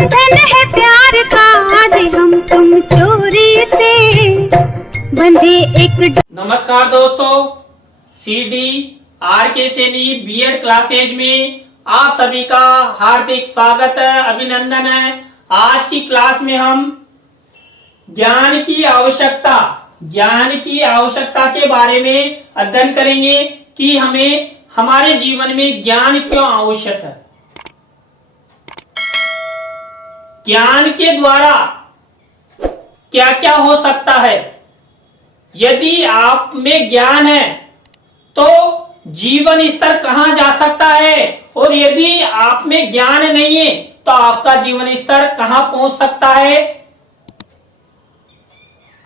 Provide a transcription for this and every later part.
बंधन है प्यार का, आज हम तुम चोरी से बंधे एक। नमस्कार दोस्तों, CD RK Saini BEd classes में आप सभी का हार्दिक स्वागत है, अभिनंदन है। आज की क्लास में हम ज्ञान की आवश्यकता के बारे में अध्ययन करेंगे कि हमें हमारे जीवन में ज्ञान क्यों आवश्यक है। ज्ञान के द्वारा क्या क्या हो सकता है। यदि आप में ज्ञान है तो जीवन स्तर कहां जा सकता है, और यदि आप में ज्ञान नहीं है तो आपका जीवन स्तर कहां पहुंच सकता है,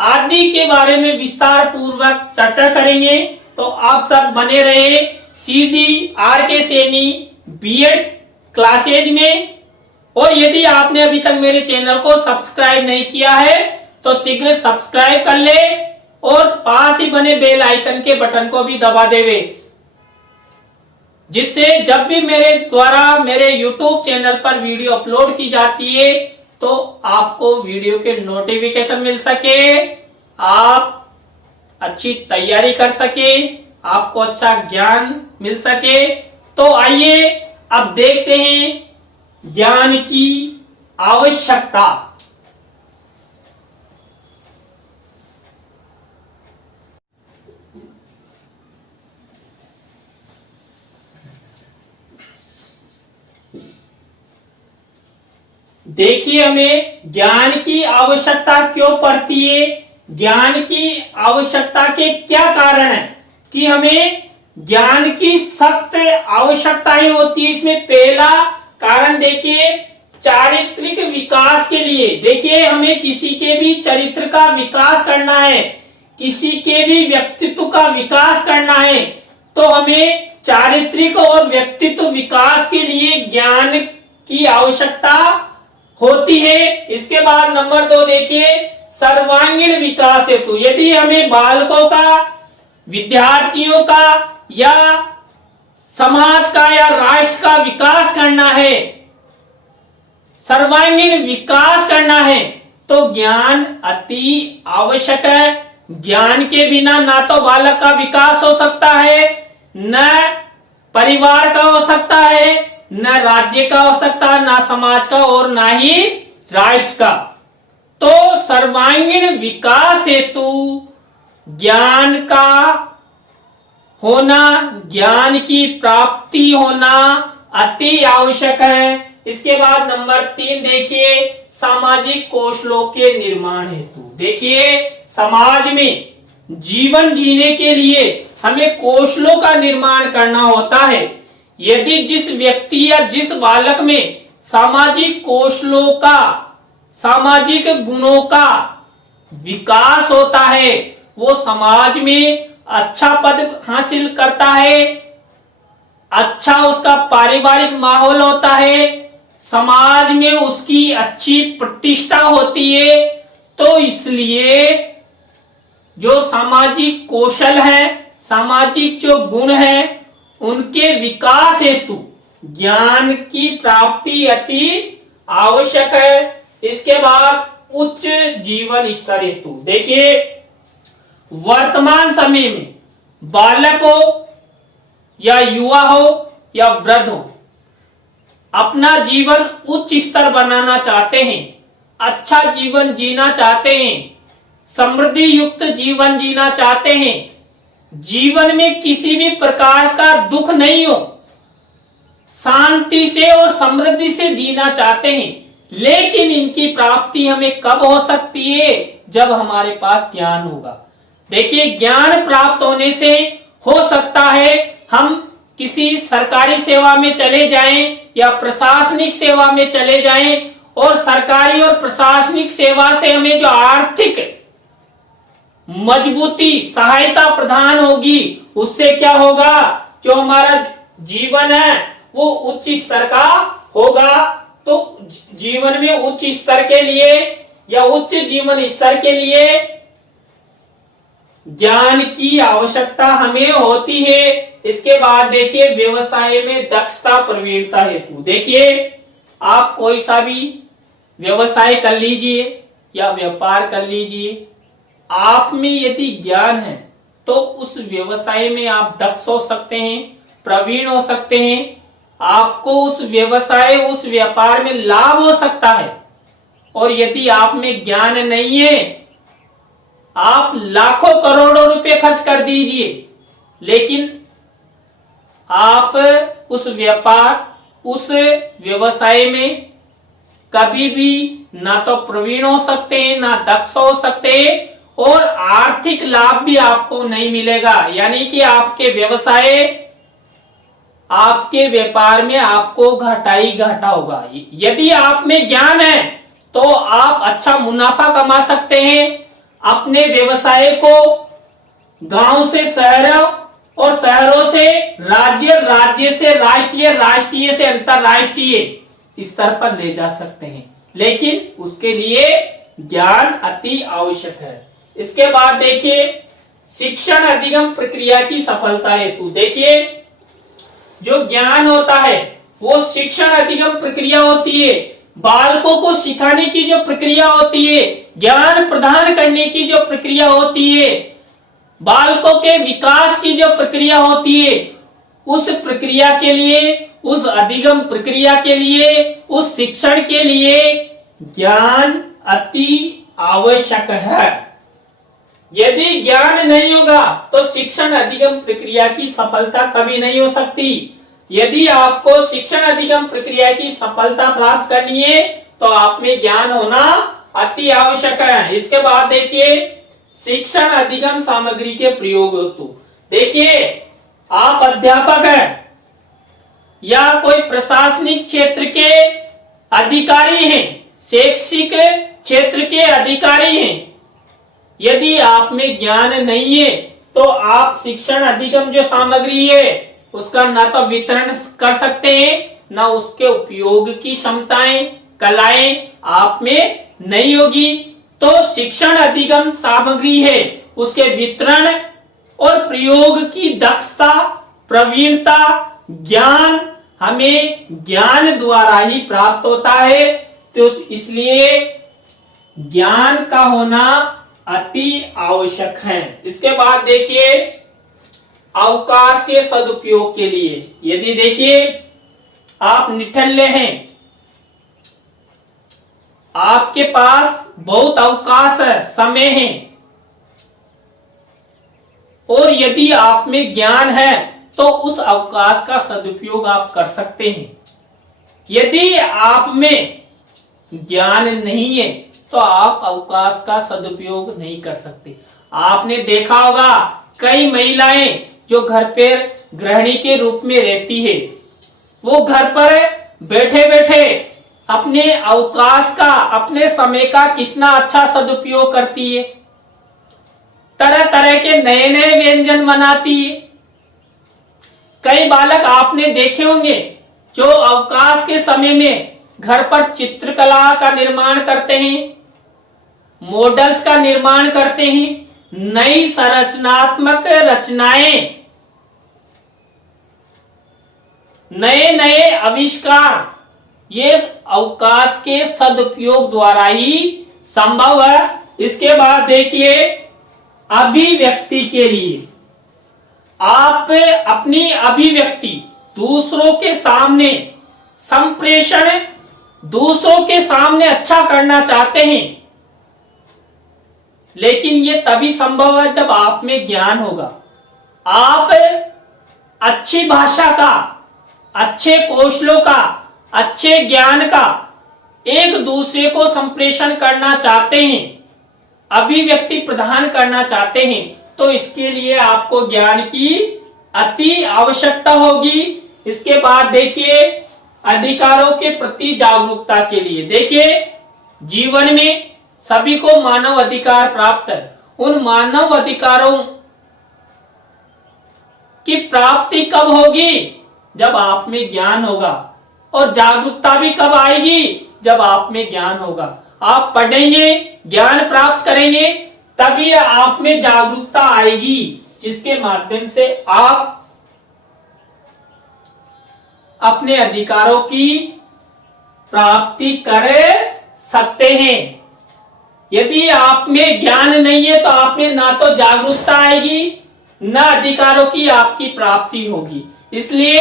आदि के बारे में विस्तार पूर्वक चर्चा करेंगे। तो आप सब बने रहे CD RK Saini BEd classes में। और यदि आपने अभी तक मेरे चैनल को सब्सक्राइब नहीं किया है तो शीघ्र सब्सक्राइब कर ले और पास ही बने बेल आइकन के बटन को भी दबा देवे, जिससे जब भी मेरे द्वारा मेरे YouTube चैनल पर वीडियो अपलोड की जाती है तो आपको वीडियो के नोटिफिकेशन मिल सके, आप अच्छी तैयारी कर सके, आपको अच्छा ज्ञान मिल सके। तो आइए अब देखते हैं ज्ञान की आवश्यकता। देखिए, हमें ज्ञान की आवश्यकता क्यों पड़ती है, ज्ञान की आवश्यकता के क्या कारण है कि हमें ज्ञान की सख्त आवश्यकताएं होती है। इसमें पहला कारण देखिए, चारित्रिक विकास के लिए। देखिए, हमें किसी के भी चरित्र का विकास करना है, किसी के भी व्यक्तित्व का विकास करना है, तो हमें चारित्रिक और व्यक्तित्व विकास के लिए ज्ञान की आवश्यकता होती है। इसके बाद नंबर 2 देखिए, सर्वांगीण विकास हेतु। यदि हमें बालकों का, विद्यार्थियों का या समाज का या राष्ट्र का विकास करना है, सर्वांगीण विकास करना है, तो ज्ञान अति आवश्यक है। ज्ञान के बिना ना तो बालक का विकास हो सकता है, न परिवार का हो सकता है, न राज्य का हो सकता है, ना समाज का और ना ही राष्ट्र का। तो सर्वांगीण विकास हेतु ज्ञान का होना, ज्ञान की प्राप्ति होना अति आवश्यक है। इसके बाद नंबर 3 देखिए, सामाजिक कौशलों के निर्माण हेतु। देखिए, समाज में जीवन जीने के लिए हमें कौशलों का निर्माण करना होता है। यदि जिस व्यक्ति या जिस बालक में सामाजिक कौशलों का, सामाजिक गुणों का विकास होता है, वो समाज में अच्छा पद हासिल करता है, अच्छा उसका पारिवारिक माहौल होता है, समाज में उसकी अच्छी प्रतिष्ठा होती है। तो इसलिए जो सामाजिक कौशल है, सामाजिक जो गुण है, उनके विकास हेतु ज्ञान की प्राप्ति अति आवश्यक है। इसके बाद उच्च जीवन स्तर हेतु। देखिए, वर्तमान समय में बालक हो या युवा हो या वृद्ध हो, अपना जीवन उच्च स्तर बनाना चाहते हैं, अच्छा जीवन जीना चाहते हैं, समृद्धि युक्त जीवन जीना चाहते हैं, जीवन में किसी भी प्रकार का दुख नहीं हो, शांति से और समृद्धि से जीना चाहते हैं। लेकिन इनकी प्राप्ति हमें कब हो सकती है? जब हमारे पास ज्ञान होगा। देखिए, ज्ञान प्राप्त होने से हो सकता है हम किसी सरकारी सेवा में चले जाएं या प्रशासनिक सेवा में चले जाएं, और सरकारी और प्रशासनिक सेवा से हमें जो आर्थिक मजबूती, सहायता प्रदान होगी, उससे क्या होगा, जो हमारा जीवन है वो उच्च स्तर का होगा। तो जीवन में उच्च स्तर के लिए या उच्च जीवन स्तर के लिए ज्ञान की आवश्यकता हमें होती है। इसके बाद देखिए, व्यवसाय में दक्षता प्रवीणता हेतु। देखिए, आप कोई सा भी व्यवसाय कर लीजिए या व्यापार कर लीजिए, आप में यदि ज्ञान है तो उस व्यवसाय में आप दक्ष हो सकते हैं, प्रवीण हो सकते हैं, आपको उस व्यवसाय उस व्यापार में लाभ हो सकता है। और यदि आप में ज्ञान नहीं है, आप लाखों करोड़ों रुपए खर्च कर दीजिए, लेकिन आप उस व्यापार उस व्यवसाय में कभी भी ना तो प्रवीण हो सकते हैं, ना दक्ष हो सकते हैं, और आर्थिक लाभ भी आपको नहीं मिलेगा। यानी कि आपके व्यवसाय आपके व्यापार में आपको घाटा ही घाटा होगा। यदि आप में ज्ञान है तो आप अच्छा मुनाफा कमा सकते हैं, अपने व्यवसाय को गांव से शहरों और शहरों से राज्य, राज्य से राष्ट्रीय, राष्ट्रीय से अंतरराष्ट्रीय स्तर पर ले जा सकते हैं, लेकिन उसके लिए ज्ञान अति आवश्यक है। इसके बाद देखिए शिक्षण अधिगम प्रक्रिया की सफलता हेतु, देखिए जो ज्ञान होता है वो शिक्षण अधिगम प्रक्रिया होती है, बालकों को सिखाने की जो प्रक्रिया होती है, ज्ञान प्रदान करने की जो प्रक्रिया होती है, बालकों के विकास की जो प्रक्रिया होती है, उस प्रक्रिया के लिए, उस अधिगम प्रक्रिया के लिए, उस शिक्षण के लिए ज्ञान अति आवश्यक है। यदि ज्ञान नहीं होगा तो शिक्षण अधिगम प्रक्रिया की सफलता कभी नहीं हो सकती। यदि आपको शिक्षण अधिगम प्रक्रिया की सफलता प्राप्त करनी है तो आप में ज्ञान होना अति आवश्यक है। इसके बाद देखिए शिक्षण अधिगम सामग्री के प्रयोग हेतु, देखिए आप अध्यापक हैं या कोई प्रशासनिक क्षेत्र के अधिकारी हैं, शैक्षिक क्षेत्र के अधिकारी हैं, यदि आप में ज्ञान नहीं है तो आप शिक्षण अधिगम जो सामग्री है उसका ना तो वितरण कर सकते हैं, ना उसके उपयोग की क्षमताएं, कलाएं आप में नहीं होगी। तो शिक्षण अधिगम सामग्री है उसके वितरण और प्रयोग की दक्षता, प्रवीणता, ज्ञान हमें ज्ञान द्वारा ही प्राप्त होता है। तो इसलिए ज्ञान का होना अति आवश्यक है। इसके बाद देखिए अवकाश के सदुपयोग के लिए, यदि देखिए आप निठल्ले हैं, आपके पास बहुत अवकाश है, समय है, और यदि आप में ज्ञान है तो उस अवकाश का सदुपयोग आप कर सकते हैं। यदि आप में ज्ञान नहीं है तो आप अवकाश का सदुपयोग नहीं कर सकते। आपने देखा होगा कई महिलाएं जो घर पर गृहिणी के रूप में रहती है, वो घर पर बैठे बैठे अपने अवकाश का, अपने समय का कितना अच्छा सदुपयोग करती है, तरह तरह के नए नए व्यंजन बनाती है। कई बालक आपने देखे होंगे जो अवकाश के समय में घर पर चित्रकला का निर्माण करते हैं, मॉडल्स का निर्माण करते हैं, नई संरचनात्मक रचनाएं, नए नए आविष्कार, ये अवकाश के सदुपयोग द्वारा ही संभव है। इसके बाद देखिए अभिव्यक्ति के लिए, आप अपनी अभिव्यक्ति दूसरों के सामने संप्रेषण, दूसरों के सामने अच्छा करना चाहते हैं, लेकिन ये तभी संभव है जब आप में ज्ञान होगा। आप अच्छी भाषा का, अच्छे कौशलों का, अच्छे ज्ञान का एक दूसरे को संप्रेषण करना चाहते हैं, अभिव्यक्ति प्रदान करना चाहते हैं, तो इसके लिए आपको ज्ञान की अति आवश्यकता होगी। इसके बाद देखिए अधिकारों के प्रति जागरूकता के लिए, देखिए जीवन में सभी को मानव अधिकार प्राप्त है। उन मानव अधिकारों की प्राप्ति कब होगी? जब आप में ज्ञान होगा। और जागरूकता भी कब आएगी? जब आप में ज्ञान होगा। आप पढ़ेंगे, ज्ञान प्राप्त करेंगे, तभी आप में जागरूकता आएगी, जिसके माध्यम से आप अपने अधिकारों की प्राप्ति कर सकते हैं। यदि आप में ज्ञान नहीं है तो आप में ना तो जागरूकता आएगी, ना अधिकारों की आपकी प्राप्ति होगी। इसलिए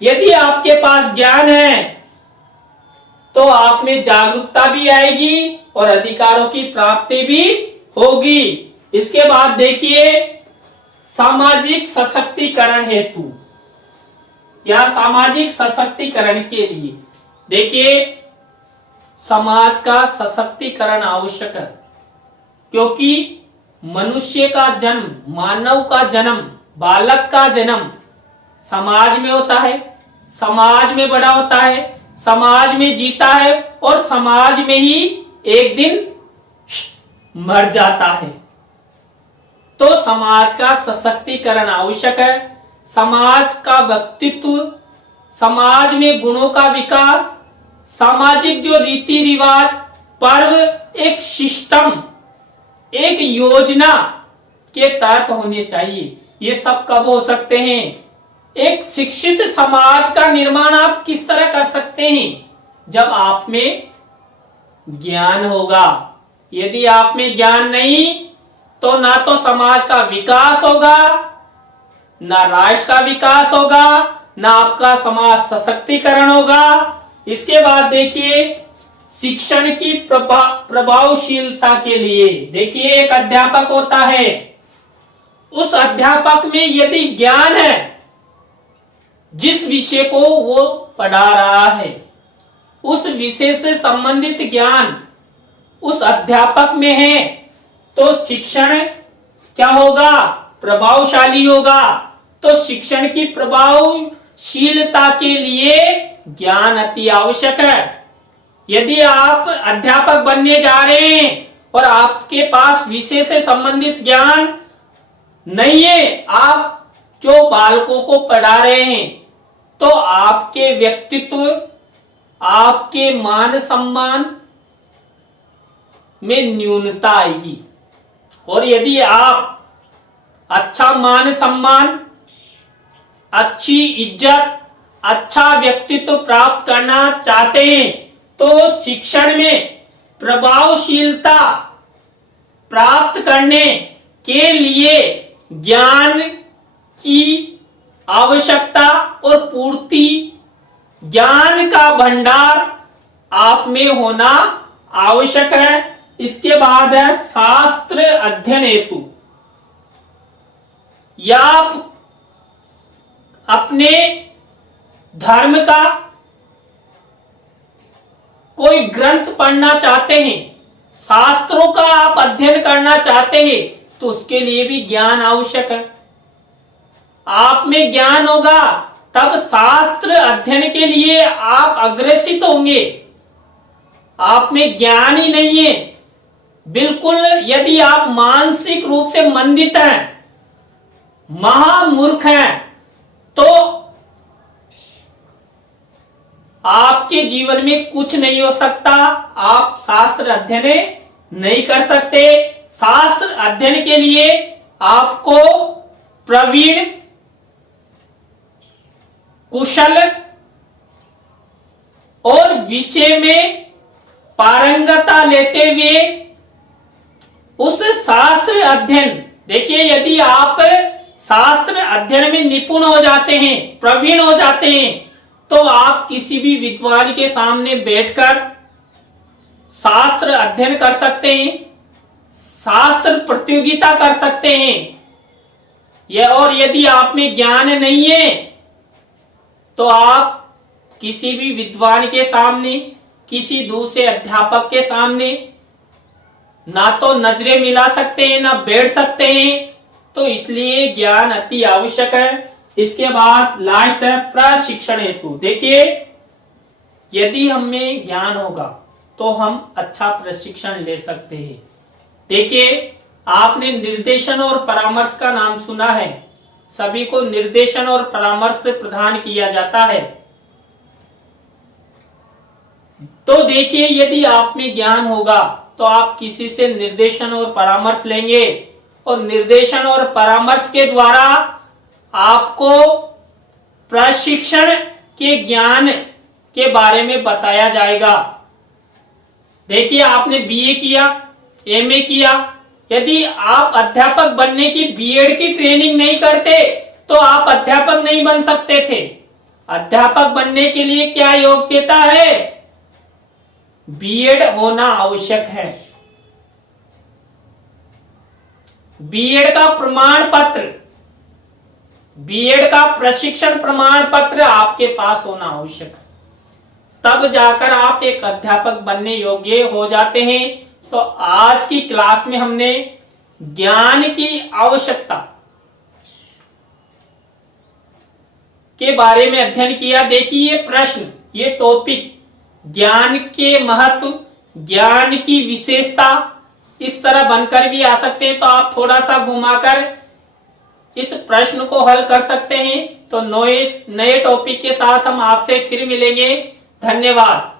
यदि आपके पास ज्ञान है तो आप में जागरूकता भी आएगी और अधिकारों की प्राप्ति भी होगी। इसके बाद देखिए, सामाजिक सशक्तिकरण हेतु या सामाजिक सशक्तिकरण के लिए देखिए, समाज का सशक्तिकरण आवश्यक है, क्योंकि मनुष्य का जन्म, मानव का जन्म, बालक का जन्म समाज में होता है, समाज में बड़ा होता है, समाज में जीता है और समाज में ही एक दिन मर जाता है। तो समाज का सशक्तिकरण आवश्यक है। समाज का व्यक्तित्व, समाज में गुणों का विकास, सामाजिक जो रीति रिवाज, पर्व एक सिस्टम, एक योजना के तहत होने चाहिए। ये सब कब हो सकते हैं? एक शिक्षित समाज का निर्माण आप किस तरह कर सकते हैं? जब आप में ज्ञान होगा। यदि आप में ज्ञान नहीं तो ना तो समाज का विकास होगा, ना राष्ट्र का विकास होगा, ना आपका समाज सशक्तिकरण होगा। इसके बाद देखिए, शिक्षण की प्रभावशीलता के लिए देखिए, एक अध्यापक होता है, उस अध्यापक में यदि ज्ञान है, जिस विषय को वो पढ़ा रहा है उस विषय से संबंधित ज्ञान उस अध्यापक में है, तो शिक्षण क्या होगा? प्रभावशाली होगा। तो शिक्षण की प्रभावशीलता के लिए ज्ञान अति आवश्यक है। यदि आप अध्यापक बनने जा रहे हैं और आपके पास विषय से संबंधित ज्ञान नहीं है, आप जो बालकों को पढ़ा रहे हैं, तो आपके व्यक्तित्व, आपके मान सम्मान में न्यूनता आएगी। और यदि आप अच्छा मान सम्मान, अच्छी इज्जत, अच्छा व्यक्तित्व प्राप्त करना चाहते हैं, तो शिक्षण में प्रभावशीलता प्राप्त करने के लिए ज्ञान की आवश्यकता और पूर्ति, ज्ञान का भंडार आप में होना आवश्यक है। इसके बाद है शास्त्र अध्ययन हेतु, या आप अपने धर्म का कोई ग्रंथ पढ़ना चाहते हैं, शास्त्रों का आप अध्ययन करना चाहते हैं, तो उसके लिए भी ज्ञान आवश्यक है। आप में ज्ञान होगा तब शास्त्र अध्ययन के लिए आप अग्रसित होंगे। आप में ज्ञान ही नहीं है, बिल्कुल यदि आप मानसिक रूप से मंदित हैं, महामूर्ख हैं, तो आपके जीवन में कुछ नहीं हो सकता। आप शास्त्र अध्ययन नहीं कर सकते। शास्त्र अध्ययन के लिए आपको प्रवीण, कुशल और विषय में पारंगता लेते हुए उस शास्त्र अध्ययन, देखिए, यदि आप शास्त्र अध्ययन में निपुण हो जाते हैं, प्रवीण हो जाते हैं, तो आप किसी भी विद्वान के सामने बैठकर शास्त्र अध्ययन कर सकते हैं, शास्त्र प्रतियोगिता कर सकते हैं। और यदि आप में ज्ञान नहीं है तो आप किसी भी विद्वान के सामने, किसी दूसरे अध्यापक के सामने ना तो नजरें मिला सकते हैं, ना बैठ सकते हैं। तो इसलिए ज्ञान अति आवश्यक है। इसके बाद लास्ट है प्रशिक्षण हेतु। देखिए, यदि हमें ज्ञान होगा तो हम अच्छा प्रशिक्षण ले सकते हैं। देखिए, आपने निर्देशन और परामर्श का नाम सुना है। सभी को निर्देशन और परामर्श प्रदान किया जाता है। तो देखिए, यदि आप में ज्ञान होगा तो आप किसी से निर्देशन और परामर्श लेंगे, और निर्देशन और परामर्श के द्वारा आपको प्रशिक्षण के ज्ञान के बारे में बताया जाएगा। देखिए आपने बीए किया, एमए किया, यदि आप अध्यापक बनने की बीएड की ट्रेनिंग नहीं करते तो आप अध्यापक नहीं बन सकते थे। अध्यापक बनने के लिए क्या योग्यता है? बीएड होना आवश्यक है। बीएड का प्रमाण पत्र, बीएड का प्रशिक्षण प्रमाण पत्र आपके पास होना आवश्यक है, तब जाकर आप एक अध्यापक बनने योग्य हो जाते हैं। तो आज की क्लास में हमने ज्ञान की आवश्यकता के बारे में अध्ययन किया। देखिए ये प्रश्न, ये टॉपिक, ज्ञान के महत्व, ज्ञान की विशेषता, इस तरह बनकर भी आ सकते हैं। तो आप थोड़ा सा घुमाकर इस प्रश्न को हल कर सकते हैं। तो नए टॉपिक के साथ हम आपसे फिर मिलेंगे। धन्यवाद।